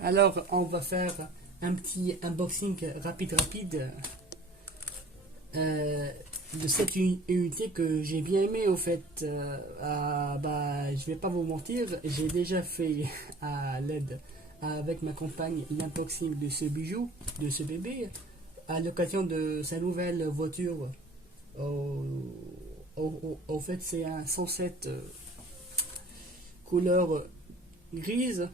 Alors, on va faire un petit unboxing rapide de cette unité que j'ai bien aimé au fait. Je vais pas vous mentir, j'ai déjà fait à l'aide avec ma compagne l'unboxing de ce bijou, de ce bébé, à l'occasion de sa nouvelle voiture. Au fait, c'est un 107 couleur grise.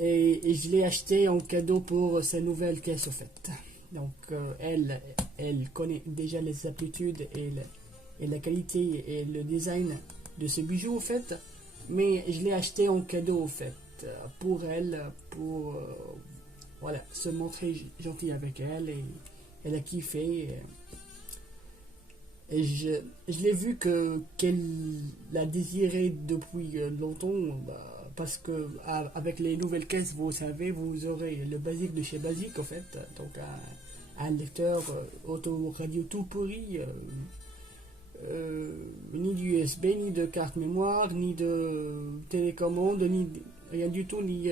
Et je l'ai acheté en cadeau pour sa nouvelle caisse au fait. Donc elle connaît déjà les aptitudes et la qualité et le design de ce bijou au fait. Mais je l'ai acheté en cadeau au fait pour elle, pour voilà, se montrer gentil avec elle et elle a kiffé. Et je l'ai vu qu'elle l'a désiré depuis longtemps, parce que avec les nouvelles caisses, vous savez, vous aurez le basique de chez Basique en fait, donc un lecteur auto-radio tout pourri, ni d'USB, ni de carte mémoire, ni de télécommande, rien du tout, ni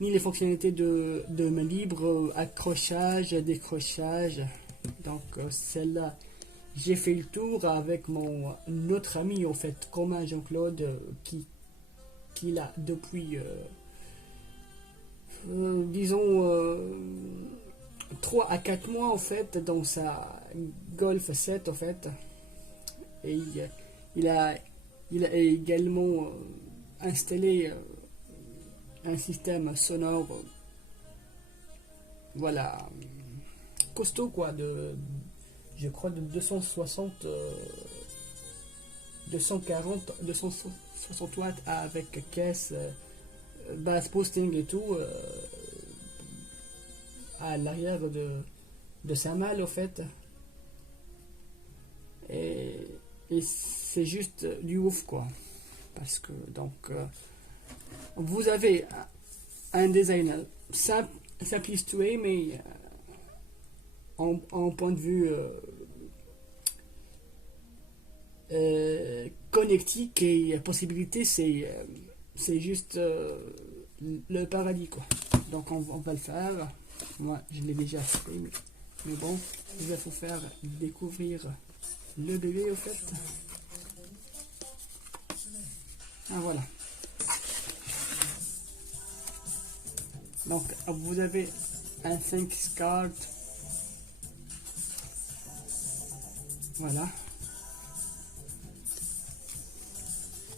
les fonctionnalités de main libre, accrochage, décrochage. Donc celle-là, j'ai fait le tour avec mon autre ami en fait commun Jean-Claude qui l'a depuis disons 3 à 4 mois en fait dans sa Golf 7 en fait, et il a, il a également installé un système sonore voilà costaud quoi, de je crois de 260 240 260 watts avec caisse, bass posting et tout, à l'arrière de sa malle au fait, et, et c'est juste du ouf quoi, parce que donc vous avez un design simpliste mais en point de vue connectique et possibilité, c'est juste le paradis quoi. Donc on va le faire. Moi je l'ai déjà fait, mais bon, je vais vous faire découvrir le bébé au fait. Ah voilà. Donc vous avez un 5 card. Voilà.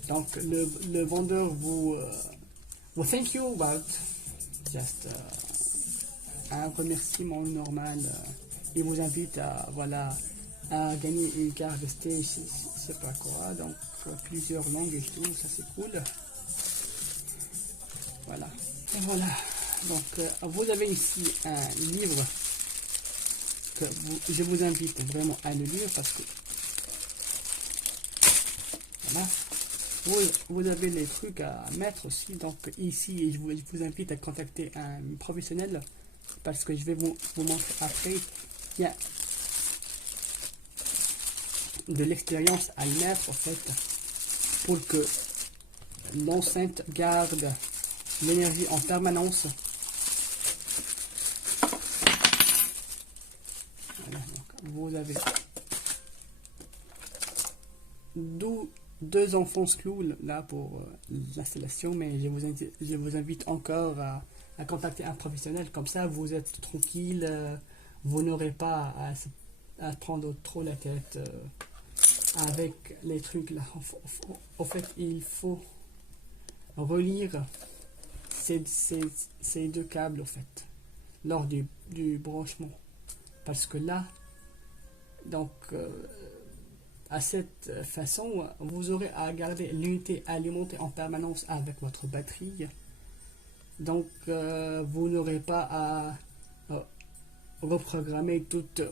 Donc le vendeur vous thank you about just un remerciement normal. Il vous invite à voilà à gagner une carte de stage, je sais pas quoi. Donc plusieurs langues et tout, ça c'est cool. Voilà. Et voilà. Donc vous avez ici un livre que je vous invite vraiment à le lire parce que voilà. Vous avez les trucs à mettre aussi. Donc ici, je vous invite à contacter un professionnel parce que je vais vous montrer après. Il y a de l'expérience à le mettre en fait pour que l'enceinte garde l'énergie en permanence. Voilà, donc vous avez deux enfonce clous là pour l'installation, mais je vous invite encore à contacter un professionnel, comme ça vous êtes tranquille, vous n'aurez pas à prendre trop la tête avec les trucs là. En fait, il faut relire ces deux câbles en fait lors du branchement, parce que là donc à cette façon, vous aurez à garder l'unité alimentée en permanence avec votre batterie. Donc, vous n'aurez pas à reprogrammer toutes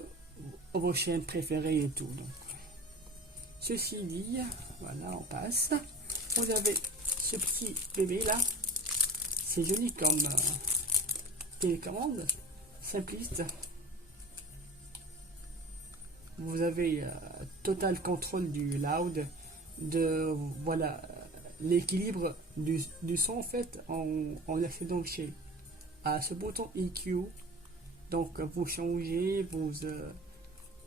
vos chaînes préférées et tout. Donc, ceci dit, voilà, on passe. Vous avez ce petit bébé là. C'est joli comme télécommande, simpliste. Vous avez total contrôle du loud, de voilà l'équilibre du son en fait en accédant chez à ce bouton EQ. Donc vous changez,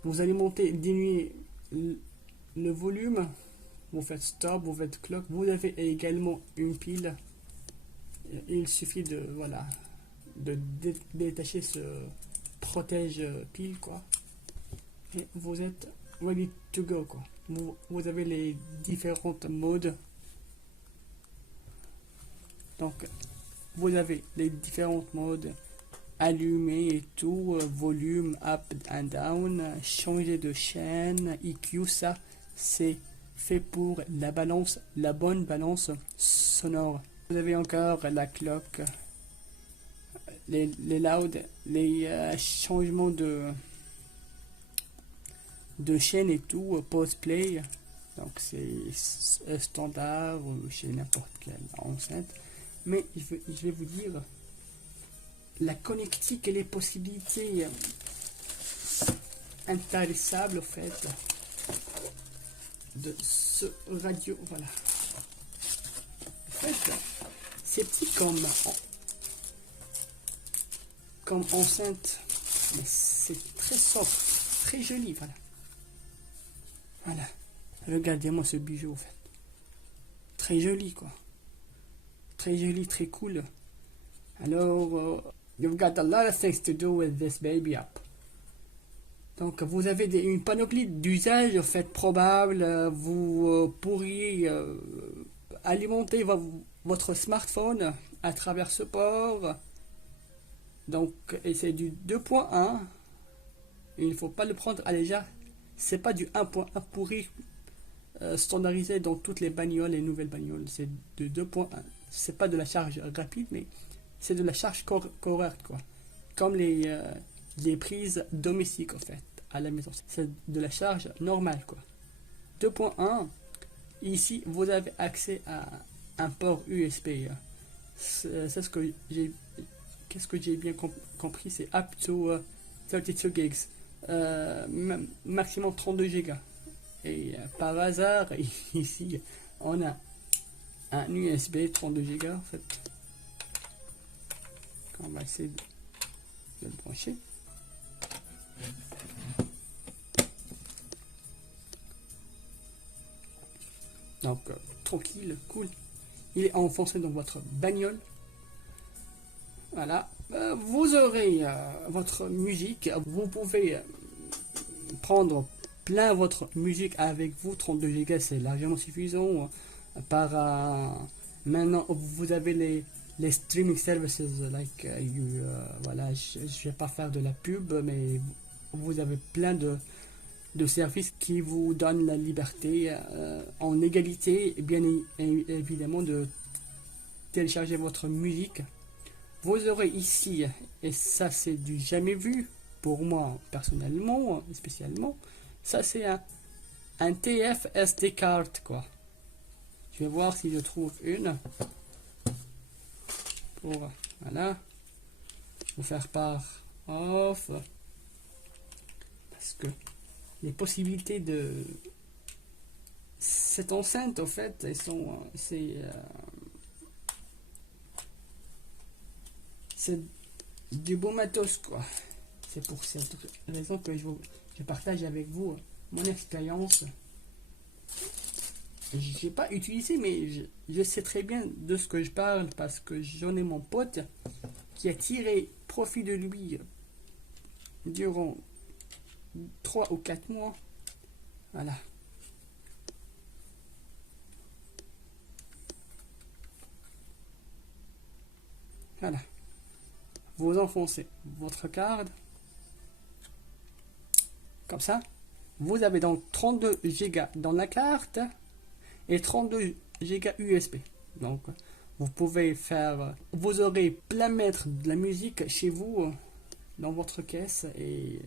vous alimentez, diminuez le volume, vous faites stop, vous faites clock. Vous avez également une pile. Il suffit de voilà de détacher ce protège pile quoi. Et vous êtes ready to go quoi. Vous avez les différentes modes. Donc vous avez les différentes modes, allumer et tout, volume up and down, changer de chaîne, EQ, ça c'est fait pour la balance, la bonne balance sonore. Vous avez encore la clock, les loud, les changements de chaîne et tout, pause play, donc c'est standard chez n'importe quelle enceinte. Mais je vais vous dire la connectique et les possibilités intarissables au fait de ce radio. Voilà. En fait, c'est petit comme enceinte, mais c'est très soft, très joli. Voilà. Voilà. Regardez-moi ce bijou en fait. Très joli quoi. Très joli, très cool. Alors, you've got a lot of things to do with this baby up. Donc, vous avez une panoplie d'usages, en fait, probables. Vous pourriez alimenter votre smartphone à travers ce port. Donc, et c'est du 2.1. Il ne faut pas le prendre à légère. C'est pas du 1.1 pourri standardisé dans toutes les bagnoles, les nouvelles bagnoles. C'est de 2.1. C'est pas de la charge rapide, mais c'est de la charge correcte, quoi. Comme les prises domestiques, en fait, à la maison. C'est de la charge normale, quoi. 2.1, ici, vous avez accès à un port USB. C'est ce que j'ai... Qu'est-ce que j'ai bien compris, c'est up to 32 gigs. Maximum 32 gigas. Et par hasard, ici, on a un USB 32 Go en fait. On va essayer de le brancher. Donc tranquille, cool. Il est enfoncé dans votre bagnole. Voilà. Vous aurez votre musique. Vous pouvez prendre plein votre musique avec vous. 32 Go c'est largement suffisant. Maintenant vous avez les streaming services like voilà, je vais pas faire de la pub, mais vous avez plein de services qui vous donnent la liberté en égalité, bien évidemment, de télécharger votre musique. Vous aurez ici, et ça c'est du jamais vu pour moi personnellement, spécialement, ça c'est un TF SD card quoi. Je vais voir si je trouve une pour voilà vous faire part of, parce que les possibilités de cette enceinte en fait elles sont c'est du beau matos quoi. C'est pour cette raison que je partage avec vous mon expérience. Je n'ai pas utilisé, mais je sais très bien de ce que je parle parce que j'en ai mon pote qui a tiré profit de lui durant 3 ou 4 mois. Voilà. Voilà. Vous enfoncez votre carte. Comme ça. Vous avez donc 32 Go dans la carte et 32 Go USB. Donc, vous pouvez faire... Vous aurez plein mètre de la musique chez vous, dans votre caisse, et...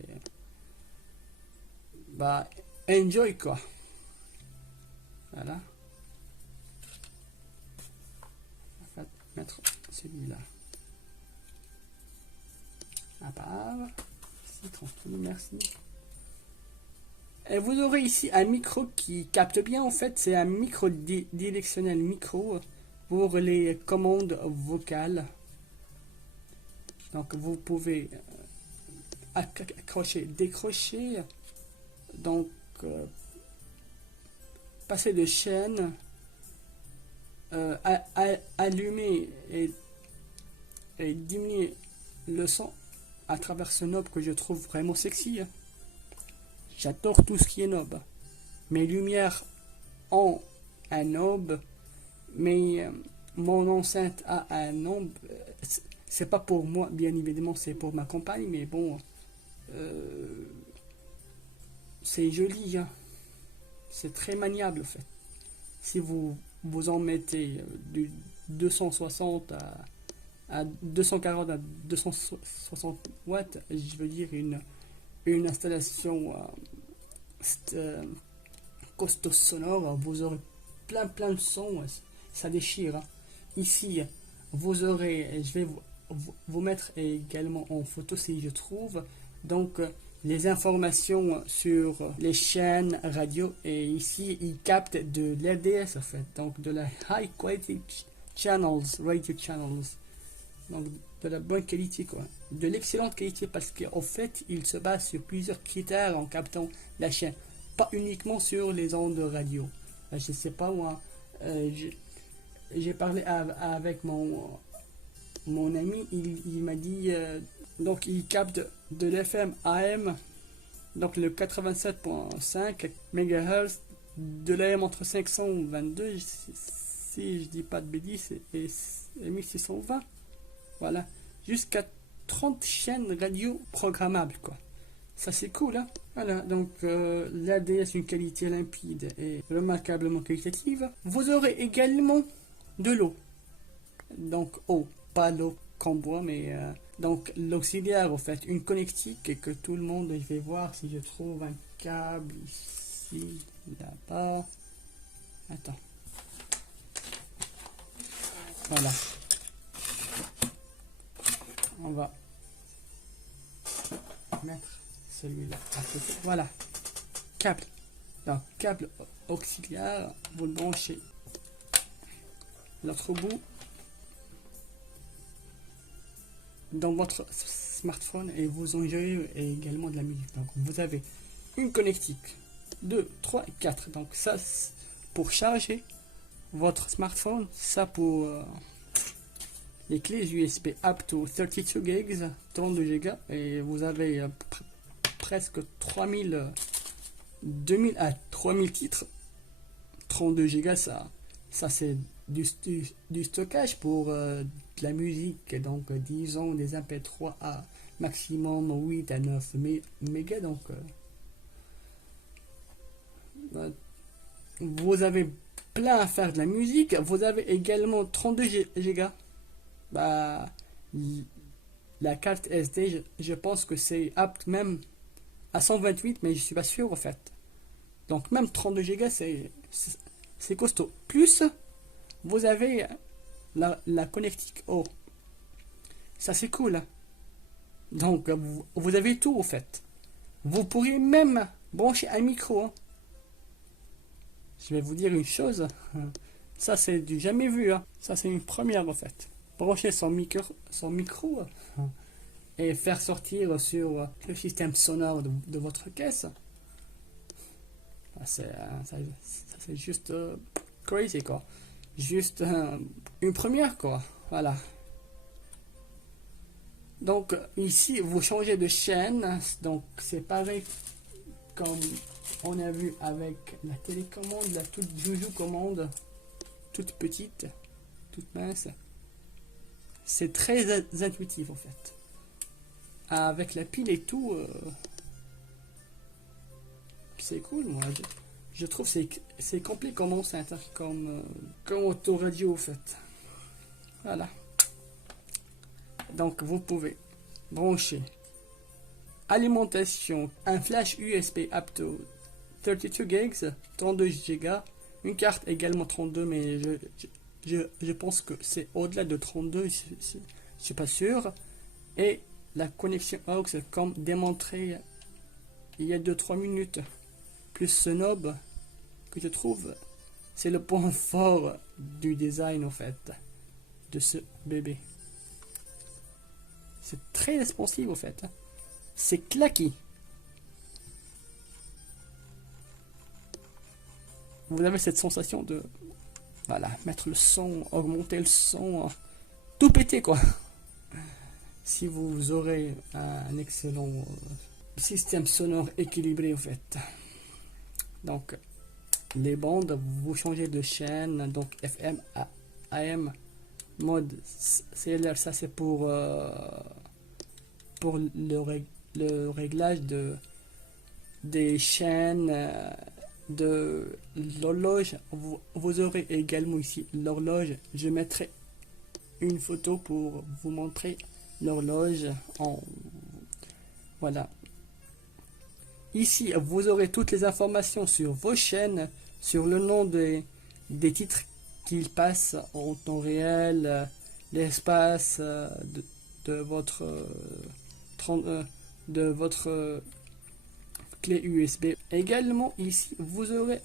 Bah, enjoy quoi. Voilà. On va mettre celui-là à part. Si, tranquille, merci. Et vous aurez ici un micro qui capte bien, en fait, c'est un micro directionnel micro pour les commandes vocales. Donc vous pouvez accrocher, décrocher, donc passer de chaîne, allumer et diminuer le son à travers ce knob que je trouve vraiment sexy. J'adore tout ce qui est knob. Mes lumières ont un knob, mais mon enceinte a un knob. C'est pas pour moi, bien évidemment, c'est pour ma compagne, mais bon, c'est joli, hein. C'est très maniable en fait. Si vous en mettez du 260 à 240 à 260 watts, je veux dire une installation costaud sonore, vous aurez plein de sons, ça déchire, hein. Ici, vous aurez, je vais vous mettre également en photo si je trouve, donc les informations sur les chaînes radio, et ici ils captent de l'RDS en fait, donc de la high quality channels, radio channels, donc de la bonne qualité quoi, de l'excellente qualité, parce qu'en fait il se base sur plusieurs critères en captant la chaîne, pas uniquement sur les ondes de radio. Je sais pas moi, j'ai parlé avec mon ami, il m'a dit donc il capte de l'FM AM, donc le 87.5 MHz, de l'AM entre 522 si je dis pas de bêtises et 1620, voilà, jusqu'à 30 chaînes radio programmables quoi. Ça c'est cool, hein. Voilà, donc l'ADS une qualité limpide et remarquablement qualitative. Vous aurez également de l'eau, donc eau, pas l'eau qu'on boit, mais donc l'auxiliaire en fait, une connectique, et que tout le monde, je vais voir si je trouve un câble ici, là-bas, attends, voilà, on va mettre celui-là à côté, voilà, câble, donc câble auxiliaire, vous le branchez l'autre bout dans votre smartphone et vous enjoyez également de la musique. Donc vous avez une connectique, 2, 3 et 4. Donc ça pour charger votre smartphone, ça pour les clés USB up to 32 gigs, 32 Go, et vous avez presque 2000 à 3000 titres. 32 Go, ça c'est du stockage pour de la musique, donc disons des MP3 à maximum 8 à 9 mégas, donc vous avez plein à faire de la musique. Vous avez également 32 Go. Bah, la carte SD, je pense que c'est apte même à 128, mais je suis pas sûr en fait. Donc même 32 Go, c'est costaud. Plus vous avez la connectique haut. Ça c'est cool, hein. Donc vous avez tout en fait. Vous pourriez même brancher un micro, hein. Je vais vous dire une chose, ça c'est du jamais vu, hein. Ça c'est une première en fait. Brancher son micro et faire sortir sur le système sonore de votre caisse. C'est juste crazy quoi. Juste une première quoi. Voilà. Donc ici vous changez de chaîne, donc c'est pareil comme on a vu avec la télécommande, la toute joujou commande, toute petite, toute mince. C'est très intuitif en fait. Avec la pile et tout, c'est cool moi. Je trouve c'est complet comme enceinte, comme autoradio en fait. Voilà. Donc vous pouvez brancher alimentation, un flash USB up to 32 gigs, 32 Go, une carte également 32, mais je pense que c'est au-delà de 32, je suis pas sûr. Et la connexion aux comme démontré il y a 2-3 minutes. plus snob que je trouve. C'est le point fort du design, en fait, de ce bébé. C'est très responsive, en fait. C'est claqué. Vous avez cette sensation de, voilà, mettre le son, augmenter le son, tout péter, quoi. Si vous aurez un excellent système sonore équilibré, en fait. Donc, les bandes, vous changez de chaîne, donc FM à AM, mode CLR, ça c'est pour le réglage des chaînes, de l'horloge. Vous aurez également ici l'horloge. Je mettrai une photo pour vous montrer l'horloge. Voilà. Ici, vous aurez toutes les informations sur vos chaînes, sur le nom des titres qu'ils passent en temps réel, l'espace de votre clé USB. Également, ici, vous aurez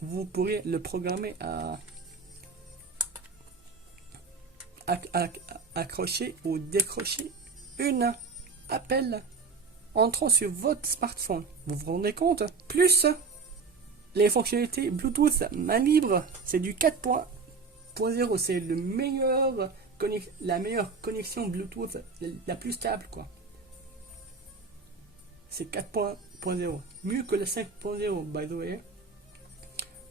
vous pourrez le programmer à accrocher ou décrocher un appel entrant sur votre smartphone. Vous vous rendez compte? Plus les fonctionnalités Bluetooth main libre, c'est du 4.0, c'est la meilleure connexion Bluetooth, la plus stable, quoi. C'est 4.0, mieux que le 5.0, by the way,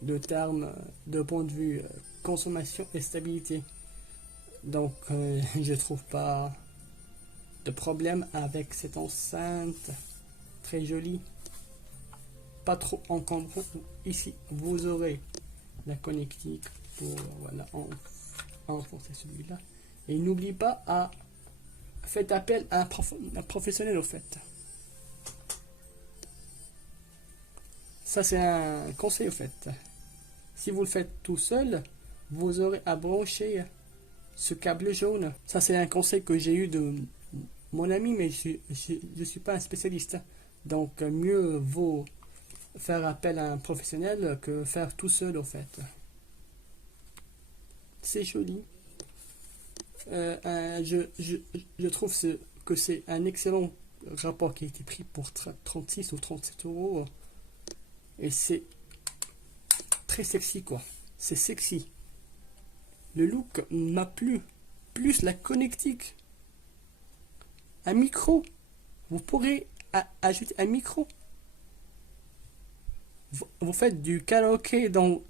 de termes de point de vue consommation et stabilité. Donc je trouve pas de problème avec cette enceinte, très jolie, pas trop encombrant. Ici vous aurez la connectique pour, voilà, enfoncer celui-là, et n'oubliez pas faites appel à un professionnel, au fait. Ça c'est un conseil, au fait. Si vous le faites tout seul, vous aurez à brancher ce câble jaune. Ça c'est un conseil que j'ai eu de mon ami, mais je suis pas un spécialiste. Donc mieux vaut faire appel à un professionnel que faire tout seul, au fait. C'est joli. Je trouve que c'est un excellent rapport qui a été pris pour 36 ou 37 euros. Et c'est très sexy, quoi. C'est sexy. Le look m'a plu. Plus la connectique. Un micro. Vous pourrez ajouter un micro. Vous faites du karaoké dans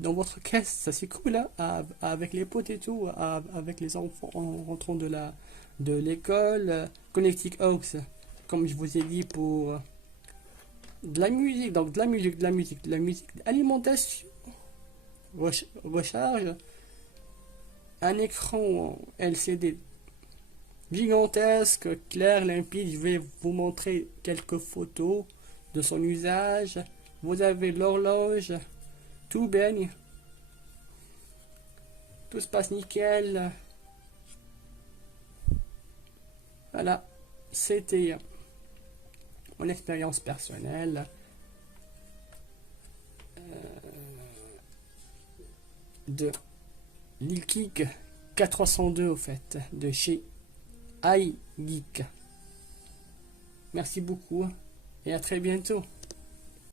votre caisse. Ça c'est cool, hein, avec les potes et tout. Avec les enfants en rentrant de l'école. Connectique aux, comme je vous ai dit, pour de la musique. Donc de la musique. Alimentation. Recharge. Un écran LCD gigantesque, clair, limpide. Je vais vous montrer quelques photos de son usage. Vous avez l'horloge, tout baigne, tout se passe nickel. Voilà, c'était mon expérience personnelle de Lilkik K302, au fait, de chez iGeek. Merci beaucoup et à très bientôt.